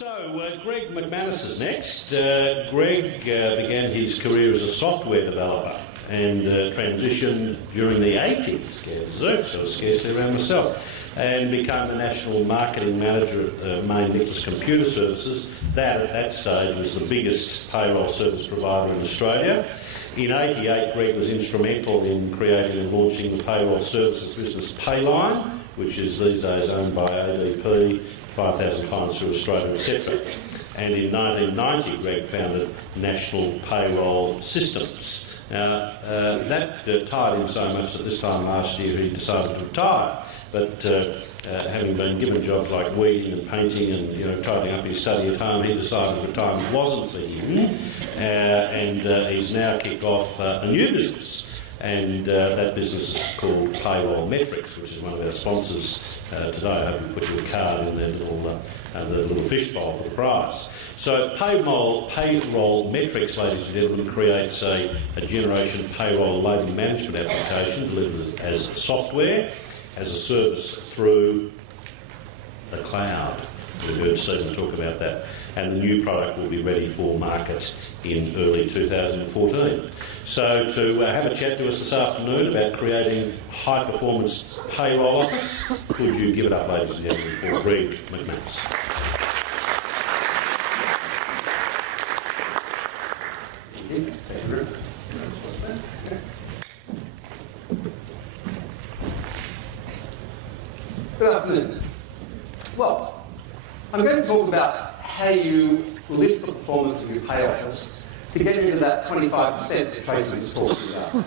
Greg McManus is next. Greg began his career as a software developer and transitioned during the 80s, so scarcely around myself, and became the National Marketing Manager at Main Nicholas Computer Services. That, at that stage, was the biggest payroll service provider in Australia. In '88, Greg was instrumental in creating and launching the payroll services business Payline, which is these days owned by ADP, 5,000 clients through Australia, etc. And in 1990, Greg founded National Payroll Systems. Now, that tired him so much that this time last year he decided to retire. But having been given jobs like weeding and painting and tidying up his study at home, he decided retirement wasn't for him, and he's now kicked off a new business. And that business is called Payroll Metrics, which is one of our sponsors today. I hope we put you a card in their little fishbowl for the prize. So Payroll Metrics, ladies and gentlemen, creates a generation payroll labour management application delivered as software, as a service through the cloud. We heard Stephen talk about that. And the new product will be ready for market in early 2014. So to have a chat to us this afternoon about creating high-performance payroll office, could you give it up, ladies and gentlemen, for Greg McManus. Good afternoon. Well, I'm going to talk about how you lift the performance of your pay office to get into that 25% that Tracy was talking about.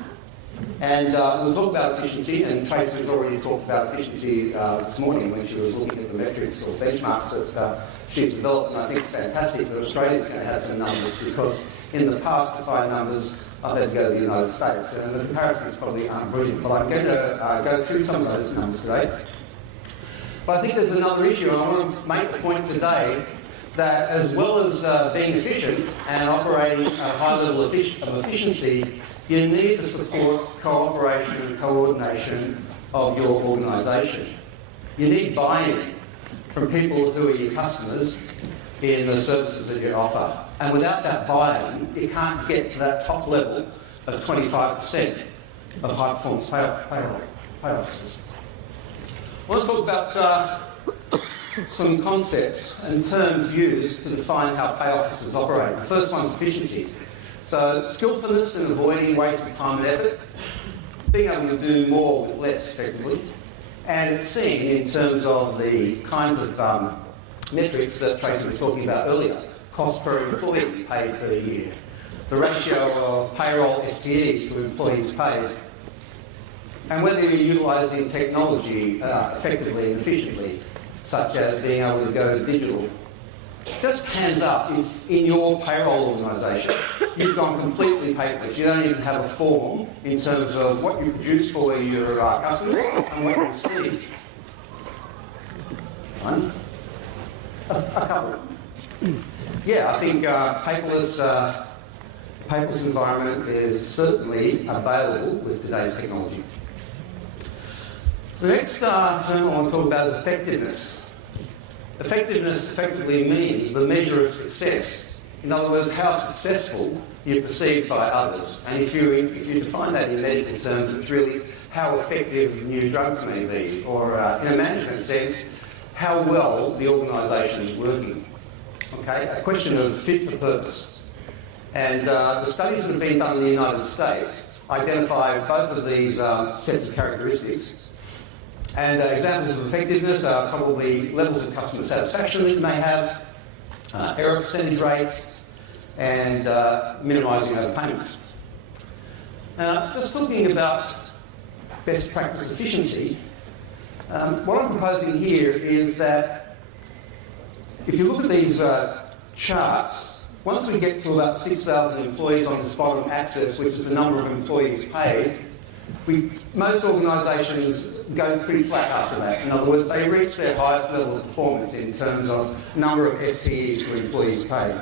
And we'll talk about efficiency, and Tracy has already talked about efficiency this morning when she was looking at the metrics or benchmarks that she's developed, and I think it's fantastic that Australia's going to have some numbers, because in the past to find numbers I've had to go to the United States, and the comparisons probably aren't brilliant, but I'm going to go through some of those numbers today. But I think there's another issue, and I want to make the point today that as well as being efficient and operating at a high level of efficiency, you need the support, cooperation and coordination of your organisation. You need buy-in from people who are your customers in the services that you offer. And without that buy-in, you can't get to that top level of 25% of high-performance pay offices. I want to talk about some concepts and terms used to define how pay offices operate. The first one is efficiency. So skillfulness in avoiding wasted time and effort, being able to do more with less effectively, and it's seen in terms of the kinds of metrics that Tracy was talking about earlier. Cost per employee paid per year, the ratio of payroll FTEs to employees paid, and whether you're utilising technology effectively and efficiently, such as being able to go digital. Just hands up if in your payroll organisation you've gone completely paperless. You don't even have a form in terms of what you produce for your customers and what you receive. One? A couple. Yeah, I think paperless environment is certainly available with today's technology. The next term I want to talk about is effectiveness. Effectiveness effectively means the measure of success. In other words, how successful you're perceived by others. And if you define that in medical terms, it's really how effective new drugs may be, or in a management sense, how well the organisation is working. Okay, a question of fit for purpose. And the studies that have been done in the United States identify both of these sets of characteristics. And examples of effectiveness are probably levels of customer satisfaction that you may have, error percentage rates, and minimising overpayments. Now, just talking about best practice efficiency, what I'm proposing here is that if you look at these charts, once we get to about 6,000 employees on this bottom axis, which is the number of employees paid, most organisations go pretty flat after that. In other words, they reach their highest level of performance in terms of number of FTEs to employees paid.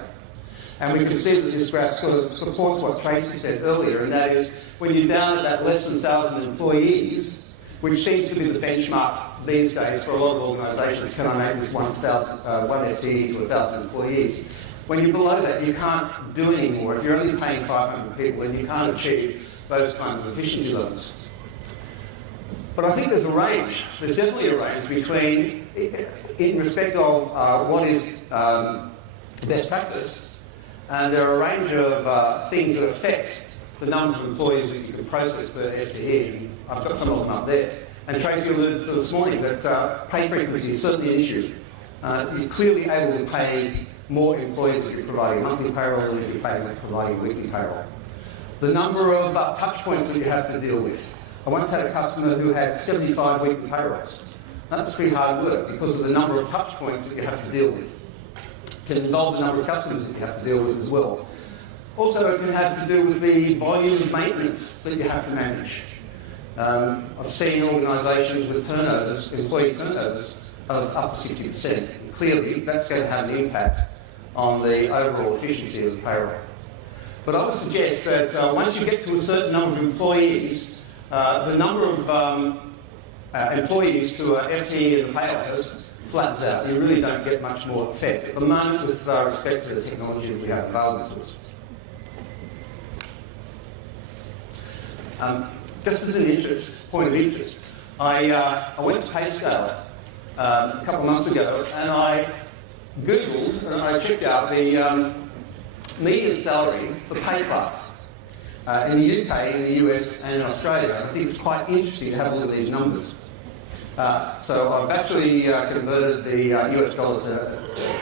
And we can see that this graph sort of supports what Tracy said earlier, and that is when you're down at that less than 1,000 employees, which seems to be the benchmark these days for a lot of organisations, can I make this 1 FTE to 1,000 employees? When you're below that, you can't do any more. If you're only paying 500 people, then you can't achieve those kinds of efficiency levels. But I think there's a range. There's definitely a range between, in respect of what is best practice, and there are a range of things that affect the number of employees that you can process per FTE. I've got some of them up there. And Tracy alluded to this morning that pay frequency is certainly an issue. You're clearly able to pay more employees if you're providing monthly payroll than if you're providing weekly payroll. The number of touch points that you have to deal with. I once had a customer who had 75 weekly payrolls. That was pretty hard work because of the number of touch points that you have to deal with. It can involve the number of customers that you have to deal with as well. Also, it can have to do with the volume of maintenance that you have to manage. I've seen organisations with turnovers, employee turnovers, of up to 60%. Clearly, that's going to have an impact on the overall efficiency of the payroll. But I would suggest that once you get to a certain number of employees, the number of employees to a FTE in the pay office flattens out. You really don't get much more effect at the moment with respect to the technology that we have available to us. Just as an point of interest, I went to PayScale a couple of months ago and I Googled and I checked out the median salary for pay clerks in the UK, in the US and in Australia. I think it's quite interesting to have a look at these numbers. So I've actually converted the US dollar to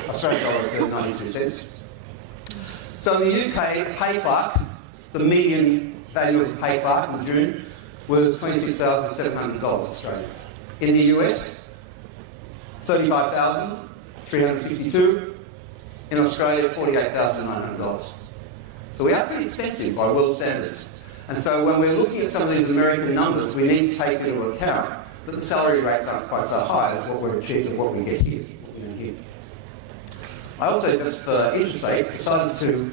Australian dollar to 92 cents. So in the UK, pay clerk, the median value of a pay clerk in June was $26,700 Australian. In the US, $35,362. In Australia, $48,900. So we are pretty expensive by world standards. And so when we're looking at some of these American numbers, we need to take into account that the salary rates aren't quite so high as what we're achieving, what we get here. I also, just for interest's sake, decided to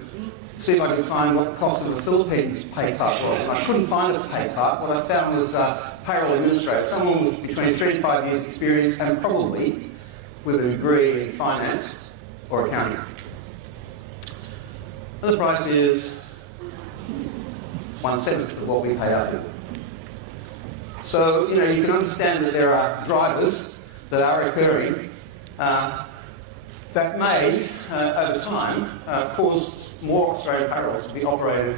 see if I could find what the cost of a Philippines pay clerk was. And I couldn't find a pay clerk. What I found was a payroll administrator, someone with between 3 and 5 years experience and probably with a degree in finance or accounting. And the price is 1/7 of what we pay out here. So, you can understand that there are drivers that are occurring that may, over time, cause more Australian payrolls to be operated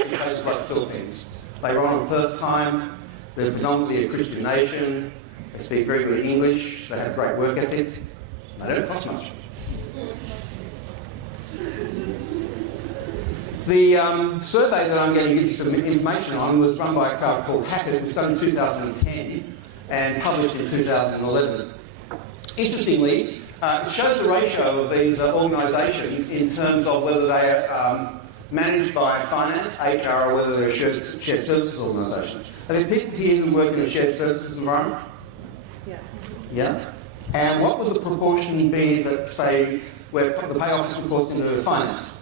in places like the Philippines. They run on Perth time, they're predominantly a Christian nation, they speak very good English, they have great work ethic, they don't cost much. The survey that I'm going to give you some information on was run by a crowd called Hackett. It was done in 2010 and published in 2011. Interestingly, it shows the ratio of these organisations in terms of whether they are managed by finance, HR, or whether they're a shared services organisation. Are there people here who work in a shared services environment? Yeah. Yeah? And what would the proportion be that, say, where the pay office reports into finance?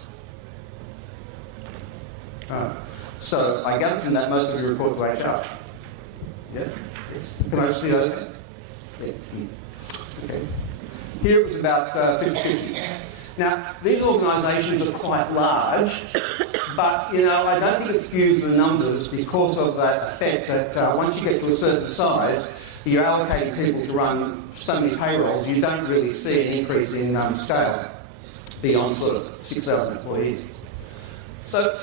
So I gather from that most of you report to HR. Yeah? Can I see those? Yeah. Okay. Here it was about 50-50. Now, these organisations are quite large, but, I don't think it skews the numbers because of that effect that once you get to a certain size, you're allocating people to run so many payrolls, you don't really see an increase in scale beyond sort of 6,000 employees. So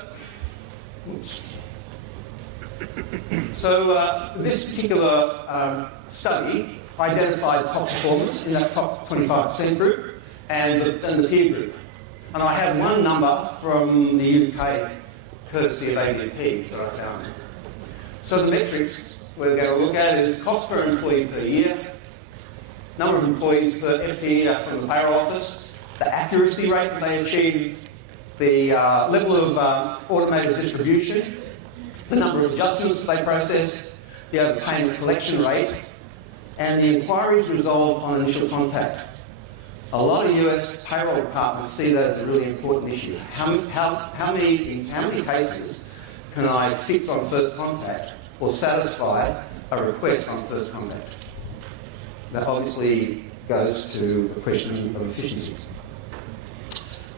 this particular study identified top performers in that top 25% group and the peer group. And I had one number from the UK, courtesy of ADP, that I found. So the metrics we're going to look at is cost per employee per year, number of employees per FTE from the payroll office, the accuracy rate that they achieve, the level of automated distribution, the number of adjustments that they process, the overpayment collection rate, and the inquiries resolved on initial contact. A lot of US payroll departments see that as a really important issue. How many cases can I fix on first contact or satisfy a request on first contact? that obviously goes to the question of efficiency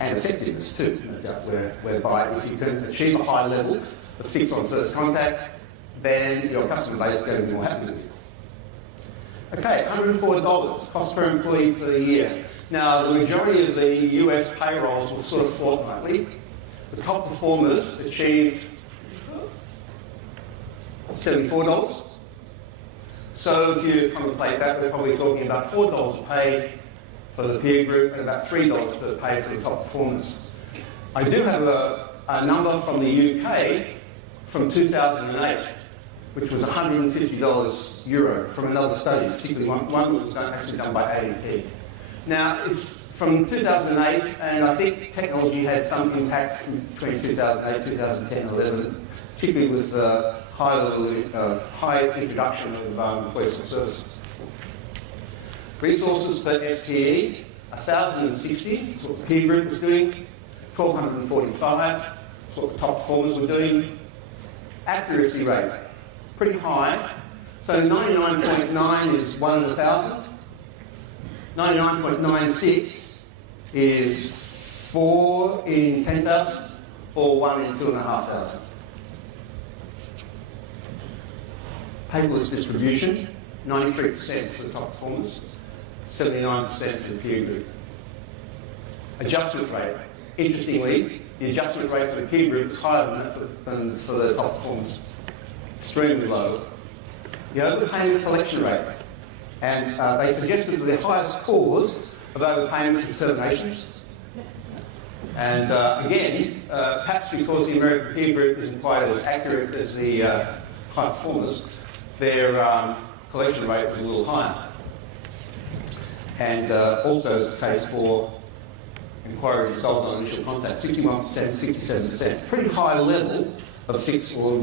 and effectiveness too, no doubt, whereby if you can achieve a high level of fix on first contact, then your customer base is going to be more happy with you. Okay, $104 cost per employee per year. Now, the majority of the US payrolls were sort of fortnightly. The top performers achieved $74. So if you contemplate that, we're probably talking about $4 a pay for the peer group and about $3 per pay for the top performers. I do have a number from the UK from 2008, which was $150 euro from another study, particularly one that was actually done by ADP. Now, it's from 2008, and I think technology had some impact from between 2008, 2010, and 11, particularly with high introduction of employee services. Resources per FTE, 1,060, that's what the peer group was doing, 1,245, that's what the top performers were doing. Accuracy rate, pretty high. So 99.9 is 1 in 1,000. 99.96 is 4 in 10,000, or 1 in 2,500. Paperless distribution, 93% for the top performers, 79% for the peer group. Adjustment rate. Interestingly, the adjustment rate for the peer group is higher than for the top performers. Extremely low. The overpayment collection rate. And they suggested the highest cause of overpayments is terminations. And again, perhaps because the American peer group isn't quite as accurate as the high performers, their collection rate was a little higher. And also is the case for inquiry resolved on initial contact, 61%, 67%. Pretty high level of fix or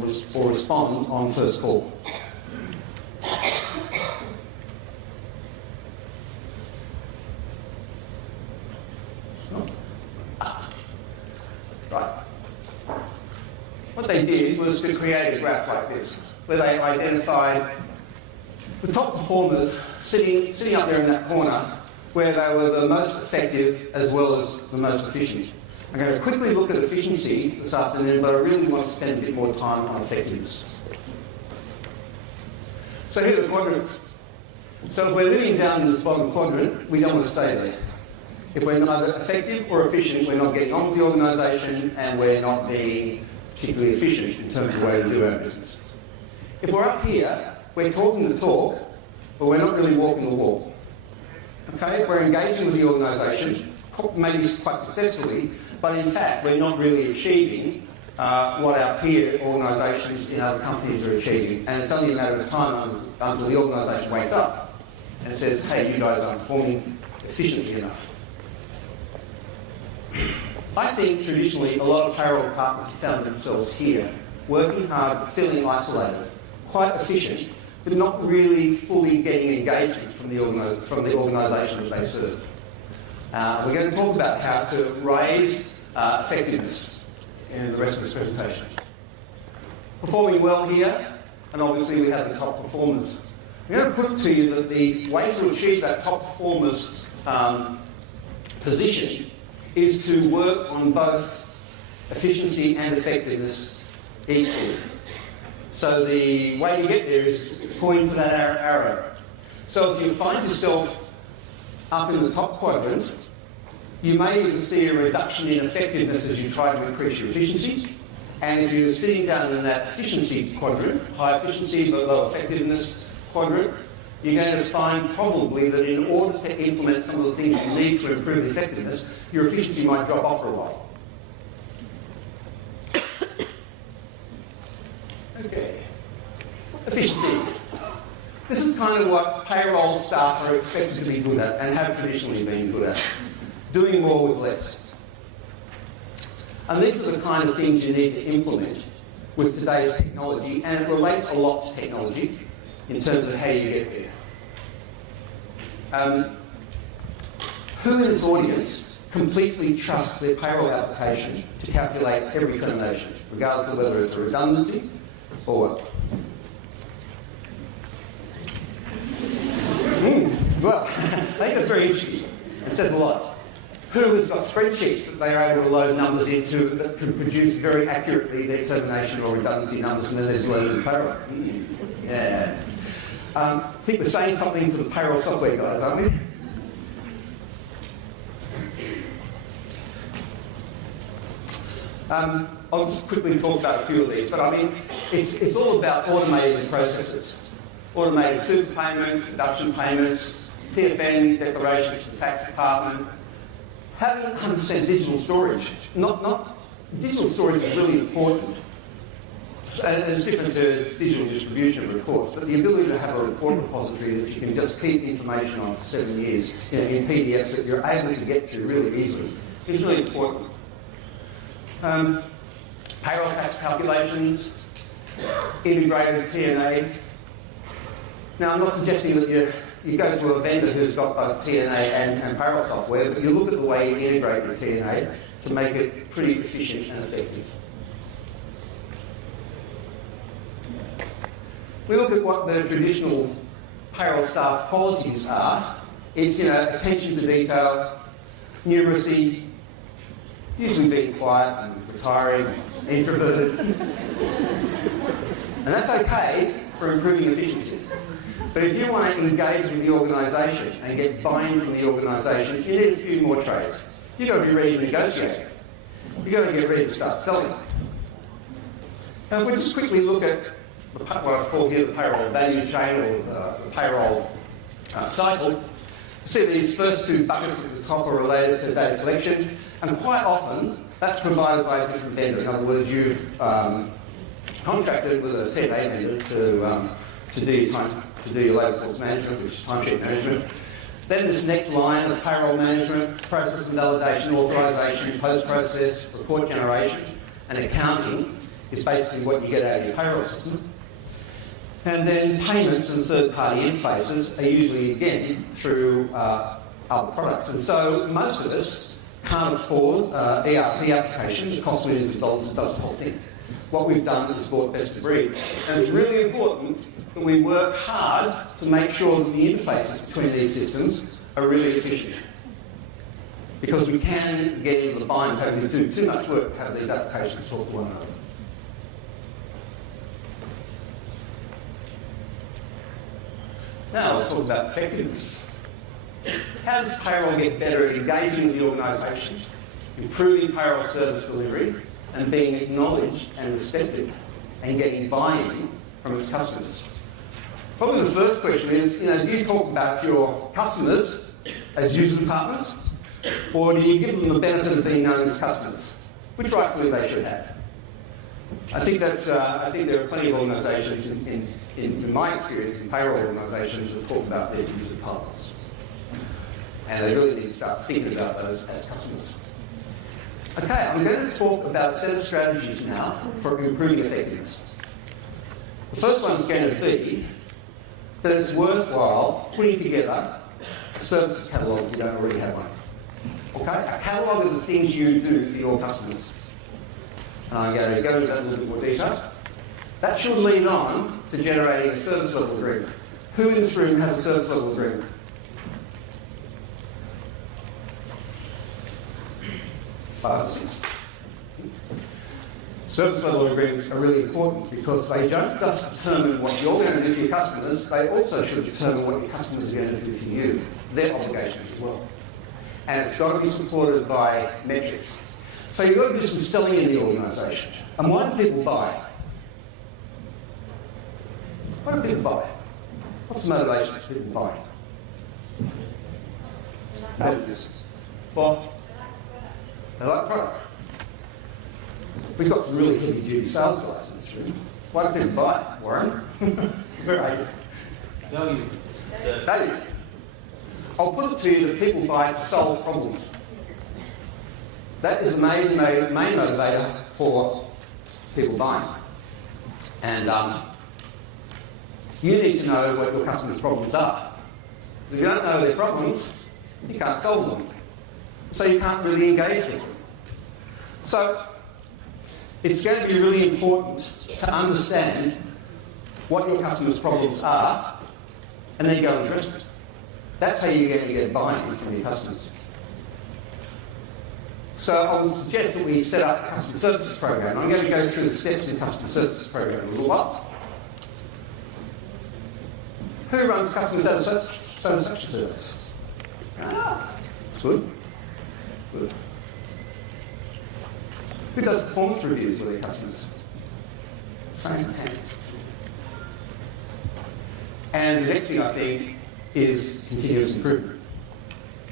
respond on first call. Right. What they did was to create a graph like this, where they identified the top performers sitting up there in that corner, where they were the most effective as well as the most efficient. I'm going to quickly look at efficiency this afternoon, but I really want to spend a bit more time on effectiveness. So here are the quadrants. So if we're living down in this bottom quadrant, we don't want to stay there. If we're neither effective or efficient, we're not getting on with the organisation and we're not being particularly efficient in terms of the way we do our business. If we're up here, we're talking the talk, but we're not really walking the walk. Okay, we're engaging with the organisation, maybe quite successfully, but in fact we're not really achieving what our peer organisations in other companies are achieving. And it's only a matter of time until the organisation wakes up and says, hey, you guys aren't performing efficiently enough. I think traditionally a lot of payroll departments have found themselves here, working hard but feeling isolated, quite efficient, but not really fully getting engagement from the organisation that they serve. We're going to talk about how to raise effectiveness in the rest of this presentation. Performing well here, and obviously we have the top performers. I'm going to put to you that the way to achieve that top performers position is to work on both efficiency and effectiveness equally. So the way you get there is point to that arrow. So if you find yourself up in the top quadrant, you may even see a reduction in effectiveness as you try to increase your efficiency. And if you're sitting down in that efficiency quadrant, high efficiency but low effectiveness quadrant, you're going to find probably that in order to implement some of the things you need to improve effectiveness, your efficiency might drop off for a while. Okay. Efficiency. This is kind of what payroll staff are expected to be good at and have traditionally been good at. Doing more with less. And these are the kind of things you need to implement with today's technology, and it relates a lot to technology in terms of how you get there. Who in this audience completely trusts their payroll application to calculate every termination, regardless of whether it's a redundancy or what? Well, I think that's very interesting. It says a lot. Who has got spreadsheets that they are able to load numbers into that can produce very accurately their termination or redundancy numbers, and then there's loaded in payroll? Yeah. I think we're saying something to the payroll software guys, aren't we? I'll just quickly talk about a few of these, but I mean, it's all about automating processes. Automating super payments, deduction payments, TFN declarations to the tax department. Having 100% digital storage. Digital storage is really important. So it's different to digital distribution of reports, but the ability to have a report repository that you can just keep information on for 7 years in PDFs that you're able to get to really easily is really important. Payroll tax calculations, integrated TNA. Now, I'm not suggesting that you go to a vendor who's got both TNA and payroll software, but you look at the way you integrate the TNA to make it pretty efficient and effective. We look at what the traditional payroll staff qualities are. It's, attention to detail, numeracy, usually being quiet and retiring, introverted. And that's okay for improving efficiency. But if you want to engage with the organisation and get buy-in from the organisation, you need a few more traits. You've got to be ready to negotiate. You've got to get ready to start selling. Now, if we just quickly look at what I've called here the payroll value chain or the payroll cycle, you see these first two buckets at the top are related to data collection, and quite often that's provided by a different vendor. In other words, you've contracted with a TNA vendor to do your labour force management, which is timesheet management. Then this next line of payroll management, process and validation, authorisation, post-process, report generation, and accounting is basically what you get out of your payroll system. And then payments and third-party interfaces are usually, again, through other products. And so most of us can't afford ERP application that costs millions of dollars and does the whole thing. What we've done is bought best of breed. And it's really important that we work hard to make sure that the interfaces between these systems are really efficient. Because we can get into the bind of having to do too much work to have these applications talk to one another. Now we'll talk about effectiveness. How does payroll get better at engaging with the organisation, improving payroll service delivery, and being acknowledged and respected, and getting buy-in from its customers? Probably the first question is, do you talk about your customers as user partners, or do you give them the benefit of being known as customers, which rightfully they should have? I think there are plenty of organisations in my experience in payroll organisations that talk about their user partners, and they really need to start thinking about those as customers. Okay, I'm going to talk about a set of strategies now for improving effectiveness. The first one is going to be that it's worthwhile putting together a services catalogue if you don't already have one. Okay, a catalogue of the things you do for your customers. And I'm going to go into that in a little bit more detail. That should lead on to generating a service level agreement. Who in this room has a service level agreement? Service level agreements are really important because they don't just determine what you're going to do for your customers, they also should determine what your customers are going to do for you, their obligations as well. And it's got to be supported by metrics. So you've got to do some selling in the organisation. And why do people buy? Why do people buy? What's the motivation for people buying? Benefits. Well, they like the product. We've got some really heavy-duty sales guys in this room. Why do people buy it, Warren? Where are you? Value. Value. I'll put it to you that people buy it to solve problems. That is the main motivator for people buying. And you need to know what your customers' problems are. If you don't know their problems, you can't solve them. So you can't really engage with them. So it's going to be really important to understand what your customers' problems are and then go and address them. That's how you're going to get buy-in from your customers. So I would suggest that we set up a customer services program. I'm going to go through the steps in customer services program a little while. Who runs customer satisfaction service? That's good. Good. Who does performance reviews with their customers? Same hands. And the next thing I think is continuous improvement.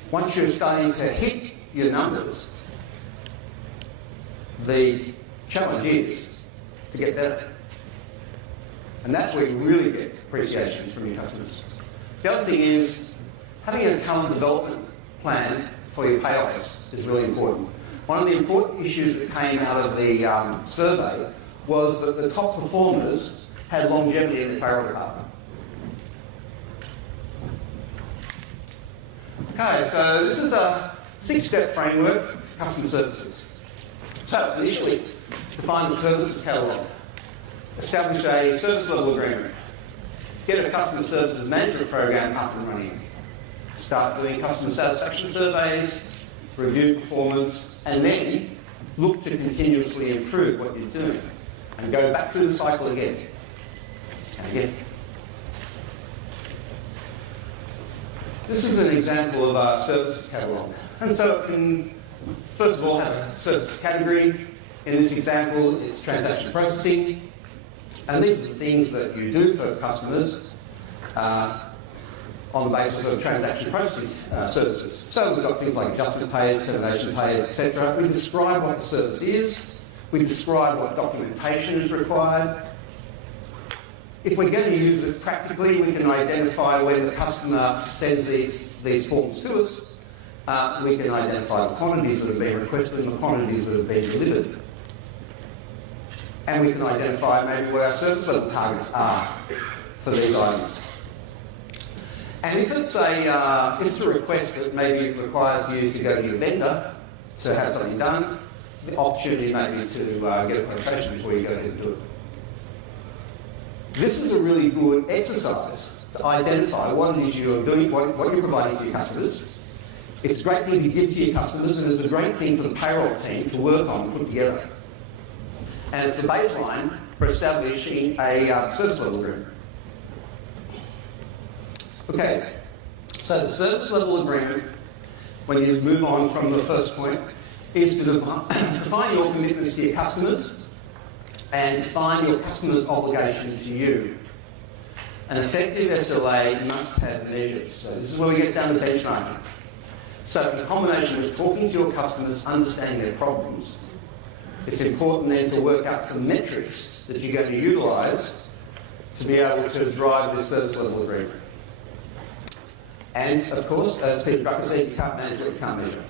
Once you're starting to hit your numbers, the challenge is to get better. And that's where you really get appreciation from your customers. The other thing is having a talent development plan for your pay office is really important. One of the important issues that came out of the survey was that the top performers had longevity in the payroll department. Okay, so this is a 6-step framework for customer services. So initially, define the services catalogue, establish a service level agreement, get a customer services management program up and running, start doing customer satisfaction surveys, review performance, and then look to continuously improve what you're doing and go back through the cycle again and again. This is an example of our services catalogue. And so first of all, have a services category. In this example, it's transaction processing. And these are the things that you do for customers on the basis of transaction processing services. So we've got things like adjustment payers, termination payers, etc. We describe what the service is. We describe what documentation is required. If we're going to use it practically, we can identify when the customer sends these forms to us. We can identify the quantities that have been requested and the quantities that have been delivered. And we can identify maybe what our service level targets are for these items. And if it's a request that maybe requires you to go to your vendor to have something done, the opportunity may be to get a quotation before you go ahead and do it. This is a really good exercise to identify what it is you're doing, what you're providing for your customers. It's a great thing to give to your customers, and it's a great thing for the payroll team to work on and put together. And it's the baseline for establishing a service level agreement. Okay, so the service level agreement, when you move on from the first point, is to define your commitments to your customers and define your customer's obligation to you. An effective SLA must have measures. So this is where we get down to benchmarking. So in combination with talking to your customers, understanding their problems, it's important then to work out some metrics that you're going to utilise to be able to drive this service level agreement. And of course, as Peter Drucker said, you can't manage what you can't measure.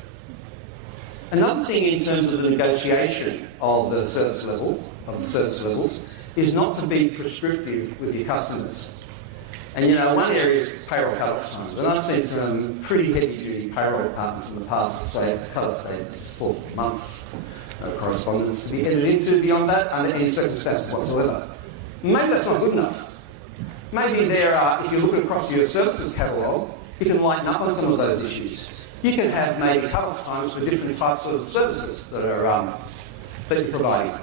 Another thing in terms of the negotiation of the service levels, is not to be prescriptive with your customers. And you know, one area is payroll cut-off times. And I've seen some pretty heavy-duty payroll departments in the past that say the cut-off date is 4th month, no correspondence to be entered into beyond that under any circumstances whatsoever. Maybe that's not good enough. Maybe there are, if you look across your services catalogue, you can lighten up on some of those issues. You can have maybe cut-off times for different types of services that are that you're providing.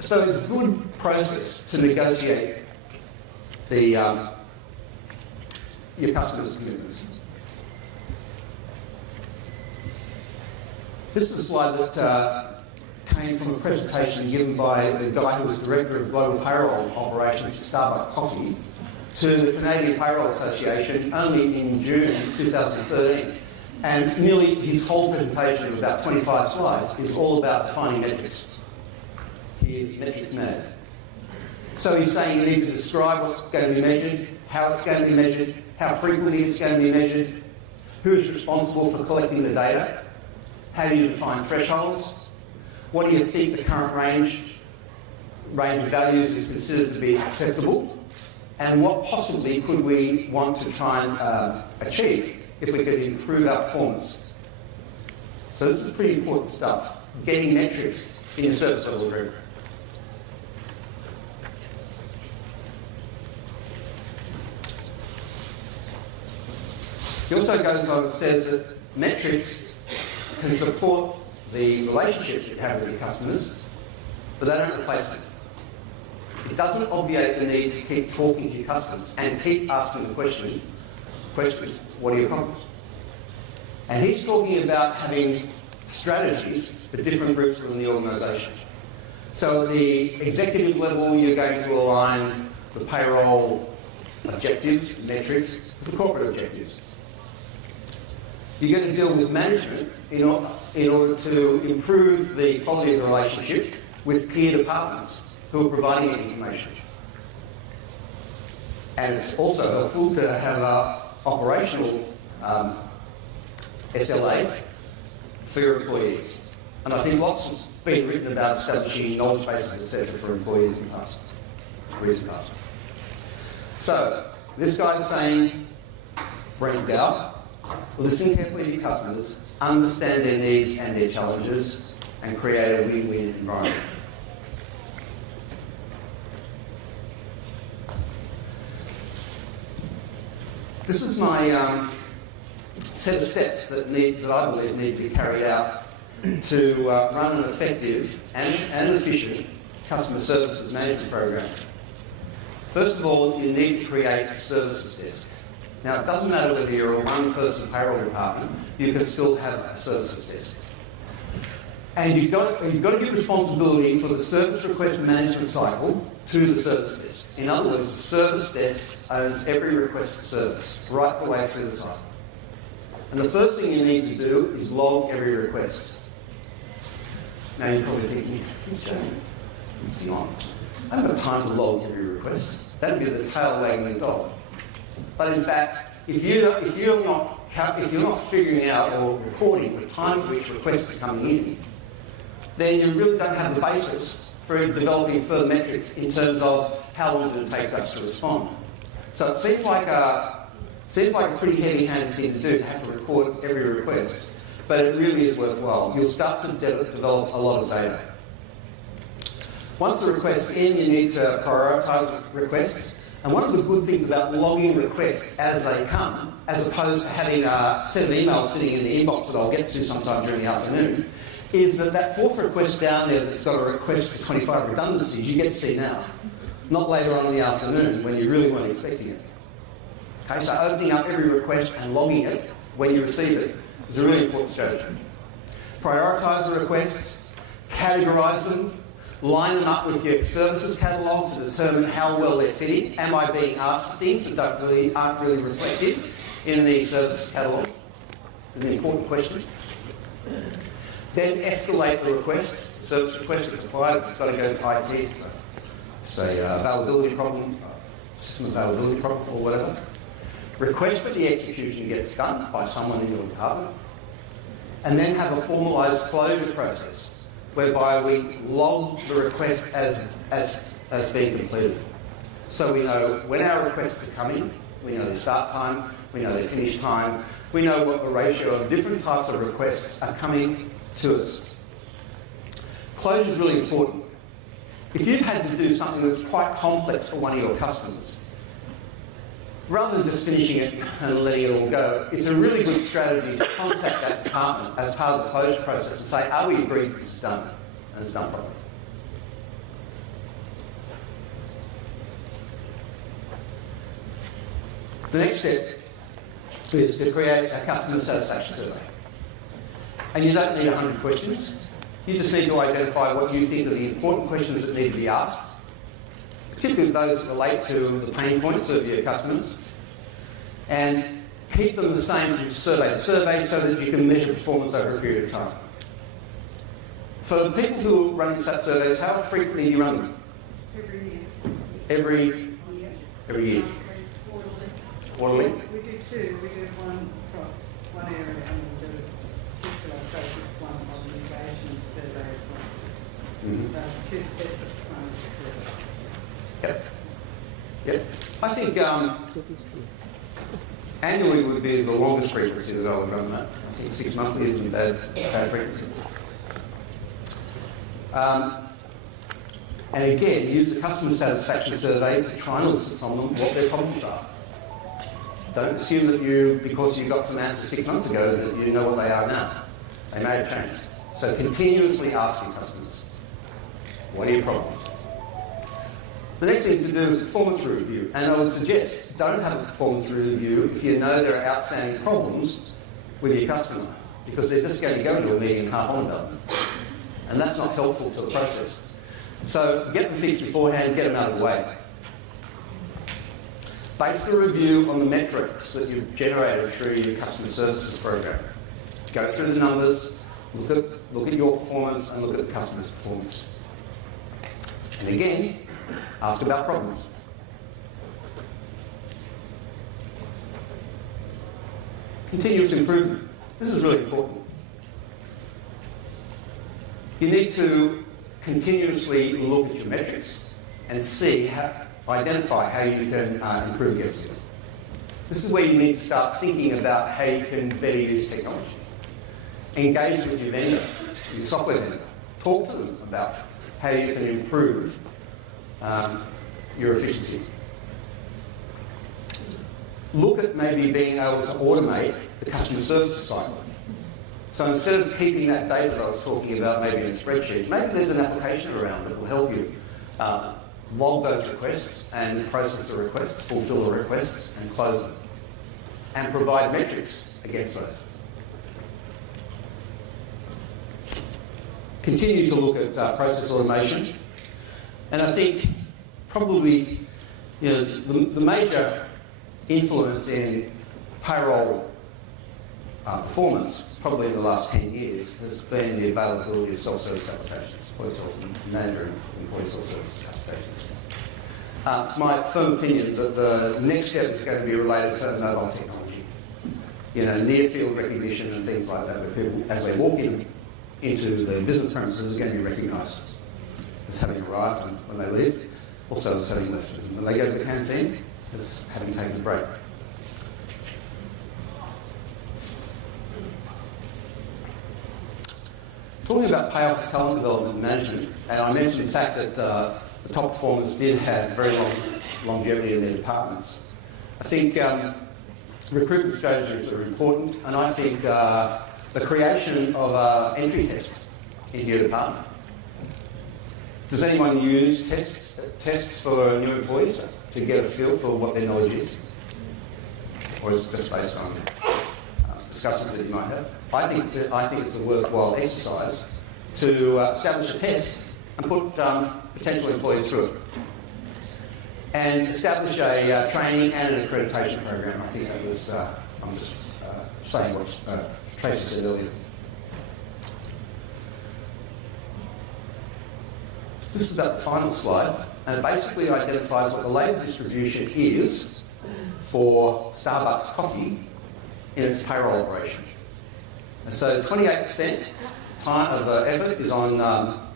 So it's a good process to negotiate your customers' commitments. This is a slide that came from a presentation given by the guy who was Director of Global Payroll Operations at Starbucks Coffee to the Canadian Payroll Association only in June 2013. And nearly his whole presentation of about 25 slides is all about defining metrics. He is metrics mad. So he's saying you need to describe what's going to be measured, how it's going to be measured, how frequently it's going to be measured, who is responsible for collecting the data, how do you define thresholds, what do you think the current range of values is considered to be acceptable, and what possibly could we want to try and achieve if we could improve our performance. So this is pretty important stuff, getting metrics in your service level agreement. He also goes on and says that metrics can support the relationships you have with your customers, but they don't replace them. It doesn't obviate the need to keep talking to your customers and keep asking the questions, what are your problems? And he's talking about having strategies for different groups within the organisation. So at the executive level, you're going to align the payroll objectives, metrics, with the corporate objectives. You're going to deal with management in order to improve the quality of the relationship with peer departments who are providing the information. And it's also helpful to have an operational SLA for your employees. And I think lots has been written about establishing knowledge bases, etc., for employees in the past, recent past. So, this guy's saying, Brent Dow, listen carefully to your customers, understand their needs and their challenges, and create a win-win environment. This is my set of steps that I believe need to be carried out to run an effective and efficient customer services management program. First of all, you need to create a services desk. Now, it doesn't matter whether you're a one-person payroll department, you can still have a services desk. And you've got to give responsibility for the service request management cycle to the service desk. In other words, the service desk owns every request service right the way through the cycle. And the first thing you need to do is log every request. Now you're probably thinking, what's going on? I haven't got time to log every request. That'd be the tail wagging the dog. But in fact, if you're not figuring out or recording the time at which requests are coming in, then you really don't have the basis for developing further metrics in terms of how long did it take us to respond. So it seems like a pretty heavy-handed thing to do, to have to record every request, but it really is worthwhile. You'll start to develop a lot of data. Once the request's in, you need to prioritise requests. And one of the good things about logging requests as they come, as opposed to having a set of emails sitting in the inbox that I'll get to sometime during the afternoon, is that fourth request down there that's got a request for 25 redundancies, you get to see now, not later on in the afternoon when you really weren't expecting it. Okay, so opening up every request and logging it when you receive it is a really important strategy. Prioritise the requests, categorise them, line them up with your services catalogue to determine how well they're fitting. Am I being asked for things that aren't really reflected in the services catalogue? Is an important question. Then escalate the request. Service request is required. It's got to go to IT. Say availability problem, system availability problem, or whatever. Request that the execution gets done by someone in your department, and then have a formalised closure process whereby we log the request as being completed. So we know when our requests are coming, we know their start time, we know their finish time, we know what the ratio of different types of requests are coming to us. Closure is really important. If you've had to do something that's quite complex for one of your customers, rather than just finishing it and letting it all go, it's a really good strategy to contact that department as part of the closure process and say, are we agreed this is done? And it's done properly. The next step is to create a customer satisfaction survey. And you don't need 100 questions. You just need to identify what you think are the important questions that need to be asked, particularly those that relate to the pain points of your customers, and keep them the same as survey to survey so that you can measure performance over a period of time. For the people who are running such surveys, how frequently do you run them? Every year. Every year. Quarterly? We do two. We do one across one area and we do a particular focus one organisation survey as well. Mm-hmm. Two separate surveys. Yep. I think annually would be the longest frequency that I would run that. I think 6 monthly isn't bad frequency. And again, use the customer satisfaction survey to try and elicit from them what their problems are. Don't assume that you, because you got some answers 6 months ago, that you know what they are now. They may have changed. So continuously asking customers, what are your problems? The next thing to do is a performance review. And I would suggest don't have a performance review if you know there are outstanding problems with your customer, because they're just going to go into a meeting and half on about them. And that's not helpful to the process. So get them fixed beforehand, get them out of the way. Base the review on the metrics that you've generated through your customer services program. Go through the numbers, look at your performance and look at the customer's performance. And again, ask about problems. Continuous improvement. This is really important. You need to continuously look at your metrics and identify how you can improve guest service. This is where you need to start thinking about how you can better use technology. Engage with your vendor, your software vendor. Talk to them about how you can improve your efficiencies. Look at maybe being able to automate the customer services cycle. So instead of keeping that data that I was talking about maybe in a spreadsheet, maybe there's an application around that will help you log those requests and process the requests, fulfill the requests and close them, and provide metrics against those. Continue to look at process automation, and I think probably the major influence in payroll performance, probably in the last 10 years, has been the availability of self-service applications, employee self-manager and employee self-service applications. It's my firm opinion that the next step is going to be related to mobile technology. Near-field recognition and things like that, where people, as they walk into the business premises, are going to be recognised as having arrived and when they leave, also as having left. When they go to the canteen, as having taken a break. Talking about pay office talent development and management, and I mentioned the fact that the top performers did have very long longevity in their departments. I think recruitment strategies are important, and I think the creation of an entry test into your department. Does anyone use tests for new employees to get a feel for what their knowledge is? Or is it just based on discussions that you might have? I think it's a worthwhile exercise to establish a test and put potential employees through it. And establish a training and an accreditation program. I think that was, I'm just saying what Tracy said earlier. This is about the final slide, and it basically identifies what the labour distribution is for Starbucks coffee in its payroll operation. And so 28% of the effort is on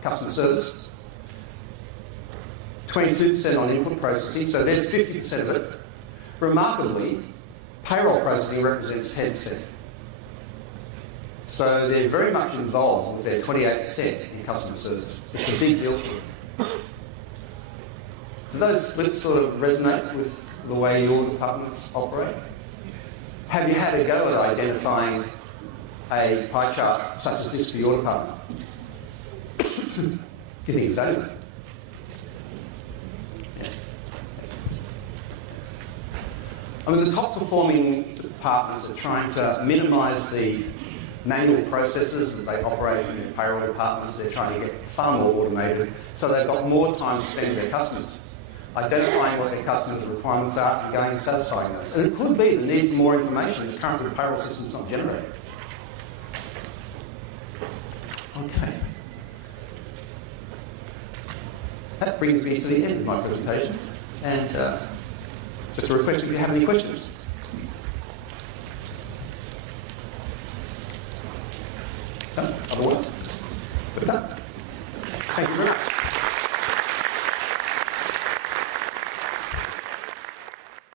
customer service, 22% on input processing, so there's 50% of it. Remarkably, payroll processing represents 10%. So they're very much involved with their 28% in customer service. It's a big deal for them. Do those splits sort of resonate with the way your departments operate? Have you had a go at identifying a pie chart such as this for your department? Do you think it's over? Yeah. I mean, the top performing departments are trying to minimise the manual processes that they operate in their payroll departments. They're trying to get far more automated, so they've got more time to spend with their customers, identifying what their customers' requirements are and going and satisfying those. And it could be the need for more information that currently the payroll system's not generating. Okay. That brings me to the end of my presentation, and just a request if you have any questions. No? Otherwise, we're done.